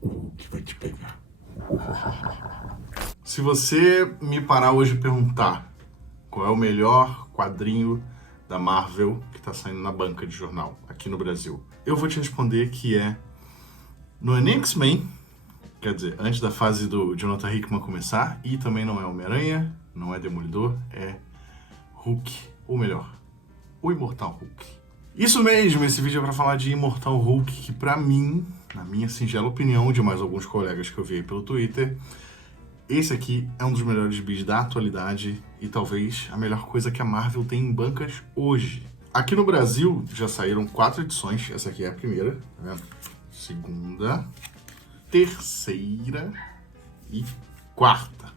O Hulk vai te pegar. Se você me parar hoje e perguntar qual é o melhor quadrinho da Marvel que tá saindo na banca de jornal aqui no Brasil, eu vou te responder que não é nem X-Men, quer dizer, antes da fase do Jonathan Hickman começar, e também não é Homem-Aranha, não é Demolidor, é Hulk, ou melhor, o Imortal Hulk. Isso mesmo, esse vídeo é pra falar de Imortal Hulk, que pra mim, na minha singela opinião, de mais alguns colegas que eu vi aí pelo Twitter, esse aqui é um dos melhores gibis da atualidade e talvez a melhor coisa que a Marvel tem em bancas hoje. Aqui no Brasil já saíram 4 edições, essa aqui é a primeira, tá vendo? Segunda, terceira e quarta.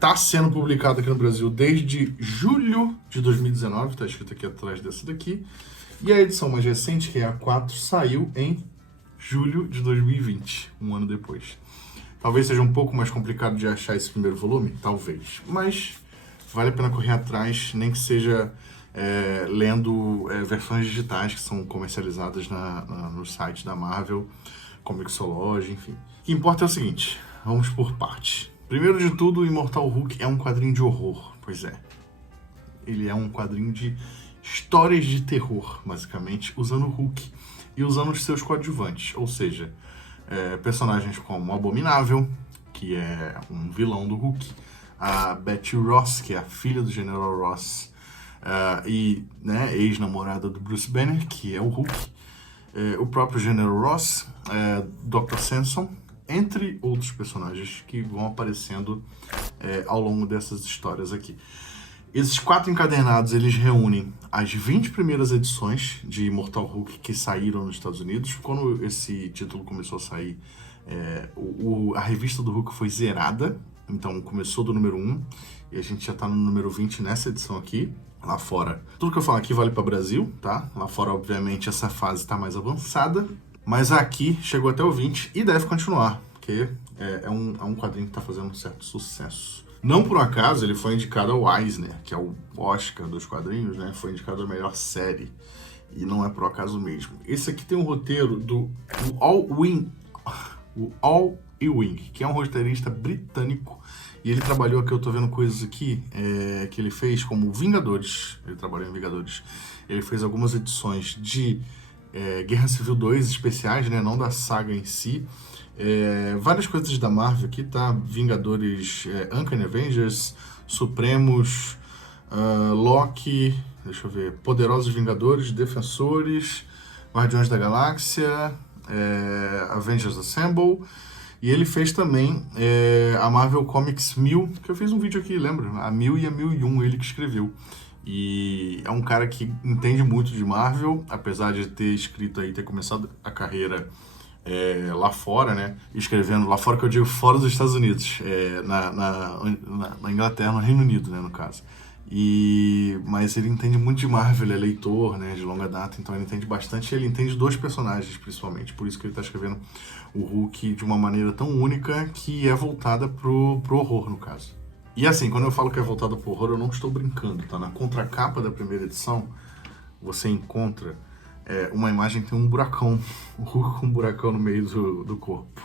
Tá sendo publicado aqui no Brasil desde julho de 2019, tá escrito aqui atrás dessa daqui. E a edição mais recente, que é a 4, saiu em julho de 2020, um ano depois. Talvez seja um pouco mais complicado de achar esse primeiro volume, talvez. Mas vale a pena correr atrás, nem que seja lendo versões digitais que são comercializadas no site da Marvel, Comixology, enfim. O que importa é o seguinte, vamos por partes. Primeiro de tudo, o Imortal Hulk é um quadrinho de horror, pois é. Ele é um quadrinho de histórias de terror, basicamente, usando o Hulk e usando os seus coadjuvantes, ou seja, personagens como o Abominável, que é um vilão do Hulk, a Betty Ross, que é a filha do General Ross, e ex-namorada do Bruce Banner, que é o Hulk, o próprio General Ross, Dr. Samson, entre outros personagens que vão aparecendo ao longo dessas histórias aqui. Esses 4 encadernados, eles reúnem as 20 primeiras edições de Imortal Hulk que saíram nos Estados Unidos. Quando esse título começou a sair, a revista do Hulk foi zerada, então começou do número 1 e a gente já tá no número 20 nessa edição aqui. Lá fora, tudo que eu falo aqui vale para o Brasil, tá? Lá fora, obviamente, essa fase tá mais avançada, mas aqui chegou até o 20 e deve continuar, porque é um quadrinho que tá fazendo um certo sucesso. Não por acaso ele foi indicado ao Eisner, que é o Oscar dos quadrinhos, né? Foi indicado a melhor série. E não é por acaso mesmo. Esse aqui tem um roteiro do Al Ewing, que é um roteirista britânico. E ele trabalhou, aqui eu tô vendo coisas aqui, que ele fez como Vingadores. Ele trabalhou em Vingadores. Ele fez algumas edições de Guerra Civil 2 especiais, né? Não da saga em si. Várias coisas da Marvel aqui, tá? Vingadores, Uncanny Avengers, Supremos, Loki, deixa eu ver, Poderosos Vingadores, Defensores, Guardiões da Galáxia, Avengers Assemble, e ele fez também a Marvel Comics 1000, que eu fiz um vídeo aqui, lembra? A 1000 e a 1001, ele que escreveu. E é um cara que entende muito de Marvel, apesar de ter escrito aí, ter começado a carreira lá fora, né? Escrevendo lá fora, que eu digo fora dos Estados Unidos, na Inglaterra, no Reino Unido, né, no caso. Mas ele entende muito de Marvel, ele é leitor, né, de longa data, então ele entende bastante, e ele entende 2 personagens, principalmente, por isso que ele tá escrevendo o Hulk de uma maneira tão única, que é voltada pro horror, no caso. E assim, quando eu falo que é voltada pro horror, eu não estou brincando, tá? Na contracapa da primeira edição, você encontra uma imagem que tem um buracão, o Hulk com um buracão no meio do corpo.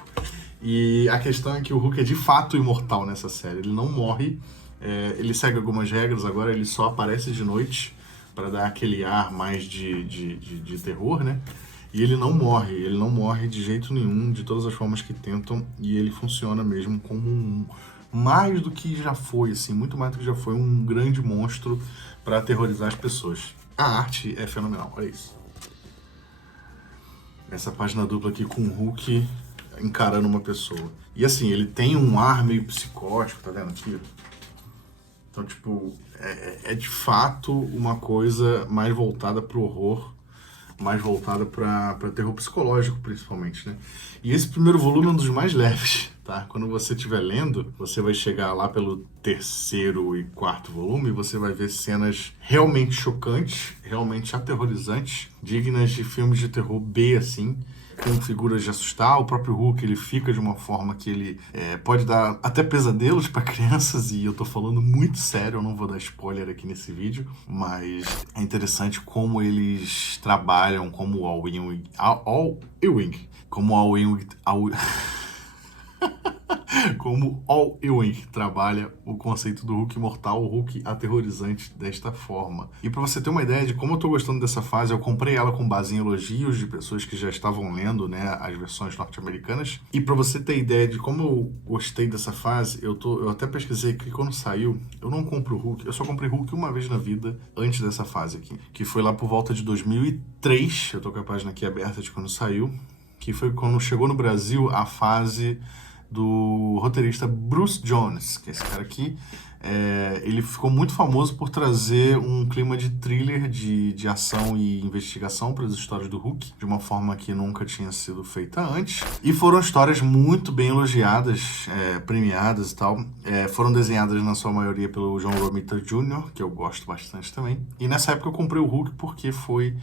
E a questão é que o Hulk é de fato imortal nessa série, ele não morre, ele segue algumas regras, agora ele só aparece de noite para dar aquele ar mais de terror, né? E ele não morre de jeito nenhum, de todas as formas que tentam, e ele funciona mesmo como mais do que já foi, assim, muito mais do que já foi, um grande monstro para aterrorizar as pessoas. A arte é fenomenal, olha isso. Essa página dupla aqui com o Hulk encarando uma pessoa. E assim, ele tem um ar meio psicótico, tá vendo aqui? Então, tipo, é de fato uma coisa mais voltada pro horror, mais voltada para terror psicológico, principalmente, né? E esse primeiro volume é um dos mais leves tá? Quando você estiver lendo, você vai chegar lá pelo terceiro e quarto volume e você vai ver cenas realmente chocantes, realmente aterrorizantes, dignas de filmes de terror B, assim, com figuras de assustar. O próprio Hulk, ele fica de uma forma que ele pode dar até pesadelos para crianças, e eu tô falando muito sério, eu não vou dar spoiler aqui nesse vídeo, mas é interessante como eles trabalham, como o Al Ewing, como Al Ewing trabalha o conceito do Hulk mortal, o Hulk aterrorizante desta forma. E para você ter uma ideia de como eu tô gostando dessa fase, eu comprei ela com base em elogios de pessoas que já estavam lendo, né, as versões norte-americanas. E para você ter ideia de como eu gostei dessa fase, eu até pesquisei que quando saiu, eu não compro Hulk, eu só comprei Hulk uma vez na vida antes dessa fase aqui, que foi lá por volta de 2003, eu tô com a página aqui aberta de quando saiu, que foi quando chegou no Brasil a fase do roteirista Bruce Jones, que é esse cara aqui. Ele ficou muito famoso por trazer um clima de thriller, de ação e investigação para as histórias do Hulk, de uma forma que nunca tinha sido feita antes. E foram histórias muito bem elogiadas, premiadas e tal. Foram desenhadas na sua maioria pelo John Romita Jr., que eu gosto bastante também. E nessa época eu comprei o Hulk porque foi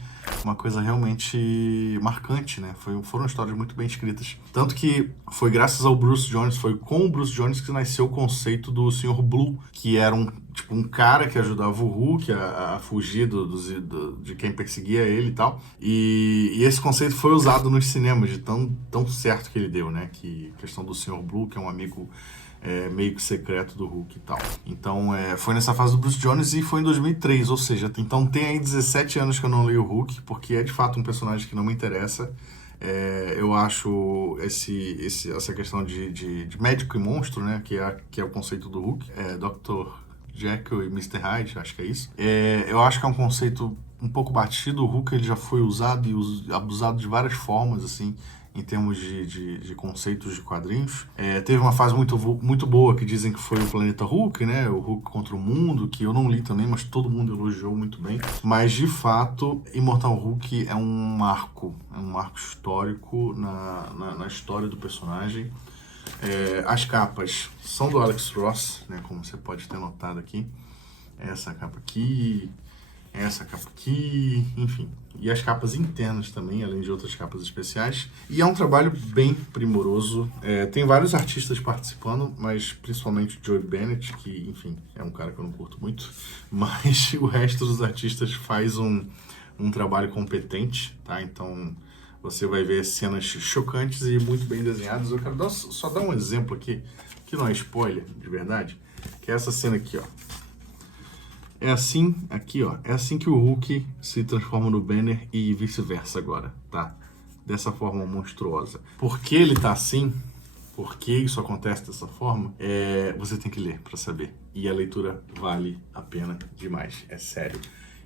uma coisa realmente marcante, né? Foram histórias muito bem escritas. Tanto que foi graças ao Bruce Jones, foi com o Bruce Jones que nasceu o conceito do Sr. Blue, que era um cara que ajudava o Hulk a fugir de quem perseguia ele e tal. E esse conceito foi usado nos cinemas, de tão certo que ele deu, né? Que a questão do Sr. Blue, que é um amigo meio que secreto do Hulk e tal. Então, foi nessa fase do Bruce Jones e foi em 2003, ou seja, então tem aí 17 anos que eu não leio o Hulk, porque é de fato um personagem que não me interessa. Eu acho essa questão de médico e monstro, né, que é o conceito do Hulk, Dr. Jekyll e Mr. Hyde, acho que é isso. Eu acho que é um conceito um pouco batido. O Hulk ele já foi usado e abusado de várias formas, assim, em termos de conceitos de quadrinhos. Teve uma fase muito boa que dizem que foi o Planeta Hulk, né? O Hulk contra o Mundo, que eu não li também, mas todo mundo elogiou muito bem. Mas, de fato, Immortal Hulk é um marco histórico na história do personagem. As capas são do Alex Ross, né? Como você pode ter notado aqui. Essa capa aqui, enfim. E as capas internas também, além de outras capas especiais. E é um trabalho bem primoroso. Tem vários artistas participando, mas principalmente Joe Bennett, que, enfim, é um cara que eu não curto muito. Mas o resto dos artistas faz um trabalho competente, tá? Então você vai ver cenas chocantes e muito bem desenhadas. Eu quero só dar um exemplo aqui, que não é spoiler, de verdade, que é essa cena aqui, ó. É assim, aqui ó, é assim que o Hulk se transforma no Banner e vice-versa agora, tá? Dessa forma monstruosa. Por que ele tá assim? Por que isso acontece dessa forma? Você tem que ler pra saber. E a leitura vale a pena demais, é sério.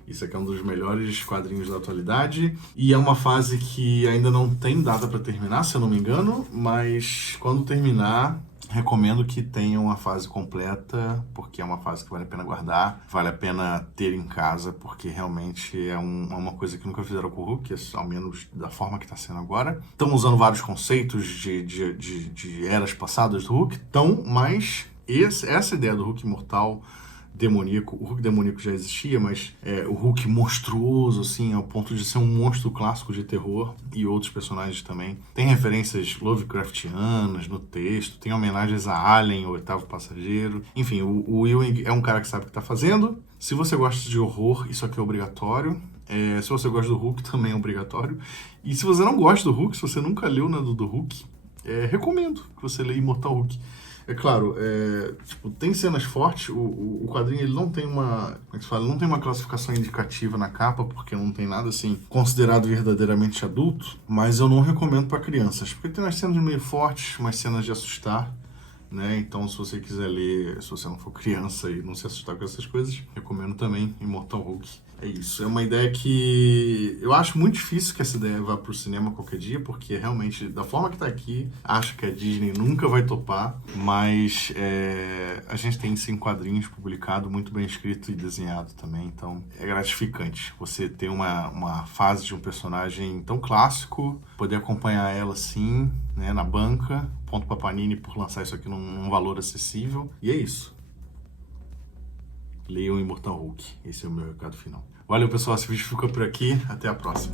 Isso aqui é um dos melhores quadrinhos da atualidade. E é uma fase que ainda não tem data pra terminar, se eu não me engano. Mas quando terminar, recomendo que tenham a fase completa, porque é uma fase que vale a pena guardar, vale a pena ter em casa, porque realmente é uma coisa que nunca fizeram com o Hulk, ao menos da forma que está sendo agora. Estão usando vários conceitos de eras passadas do Hulk, mas essa ideia do Hulk imortal, demoníaco, o Hulk demoníaco já existia, mas o Hulk monstruoso, assim, ao ponto de ser um monstro clássico de terror, e outros personagens também. Tem referências Lovecraftianas no texto, tem homenagens a Alien, o Oitavo Passageiro. Enfim, o Ewing é um cara que sabe o que tá fazendo. Se você gosta de horror, isso aqui é obrigatório. Se você gosta do Hulk, também é obrigatório. E se você não gosta do Hulk, se você nunca leu nada do Hulk, recomendo que você leia Immortal Hulk. É claro, tem cenas fortes. O quadrinho ele não tem como é que se fala? Não tem uma classificação indicativa na capa, porque não tem nada assim considerado verdadeiramente adulto, mas eu não recomendo para crianças, porque tem umas cenas meio fortes, umas cenas de assustar, né? Então, se você quiser ler, se você não for criança e não se assustar com essas coisas, recomendo também Immortal Hulk. É isso, é uma ideia que eu acho muito difícil que essa ideia vá pro cinema qualquer dia, porque realmente, da forma que tá aqui, acho que a Disney nunca vai topar, mas a gente tem sim quadrinhos publicados, muito bem escrito e desenhado também, então é gratificante você ter uma fase de um personagem tão clássico, poder acompanhar ela assim, né, na banca, ponto pra Panini por lançar isso aqui num valor acessível, e é isso. Leiam Immortal Hulk. Esse é o meu recado final. Valeu, pessoal. Esse vídeo ficou por aqui. Até a próxima.